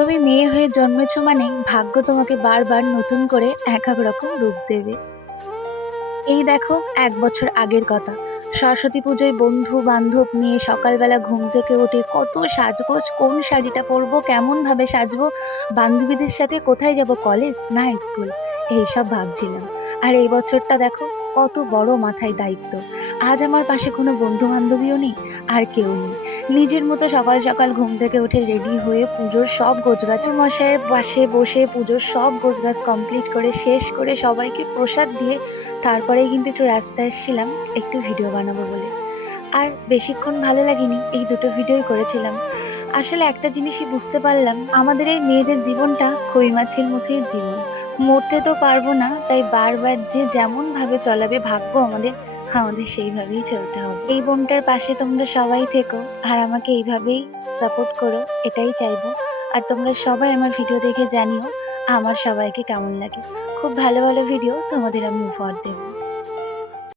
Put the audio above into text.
তুমি মেয়ে হয়ে জন্মেছো মানেই ভাগ্য তোমাকে বারবার নতুন করে এক এক রকম রূপ দেবে। এই দেখো, ১ বছর আগের কথা। সরস্বতী পুজোয় বন্ধু-বান্ধব নিয়ে সকালবেলা ঘুম থেকে উঠে কত সাজগোজ, কোন শাড়িটা পরবো, কেমনভাবে সাজবো, বান্ধবীদের সাথে কোথায় যাবো, কলেজ না স্কুল, এইসব ভাবছিলাম। আর এই বছরটা দেখো, কত বড় মাথায় দায়িত্ব। আজ আমার পাশে কোনো বন্ধু-বান্ধবীও নেই, আর কেউ নেই। নিজের মতো সকাল, সকাল ঘুম থেকে উঠে রেডি হয়ে পুজোর সব গোছগাছ মশাইয়ের পাশে বসে পুজোর সব গোছগাছ কমপ্লিট করে শেষ করে সবাইকে প্রসাদ দিয়ে তারপরেই কিন্তু একটু রাস্তায় এসেছিলাম একটু ভিডিও বানাবো বলে। আর বেশিক্ষণ ভালো লাগেনি, এই ২ টো ভিডিওই করেছিলাম। আসলে একটা জিনিসই বুঝতে পারলাম, আমাদের এই মেয়েদের জীবনটা কই মাছের মতোই জীবন। মরতে তো পারবো না, তাই বারবার যে যেমনভাবে চলাবে ভাগ্য আমাদের, আমাদের সেইভাবেই চলতে হবে। এই বোনটার পাশে তোমরা সবাই থেকো আর আমাকে এইভাবেই সাপোর্ট করো, এটাই চাইবো। আর তোমরা সবাই আমার ভিডিও দেখে জানিও আমার সবাইকে কেমন লাগে। খুব ভালো, ভালো ভিডিও তোমাদের আমি উপহার দেব।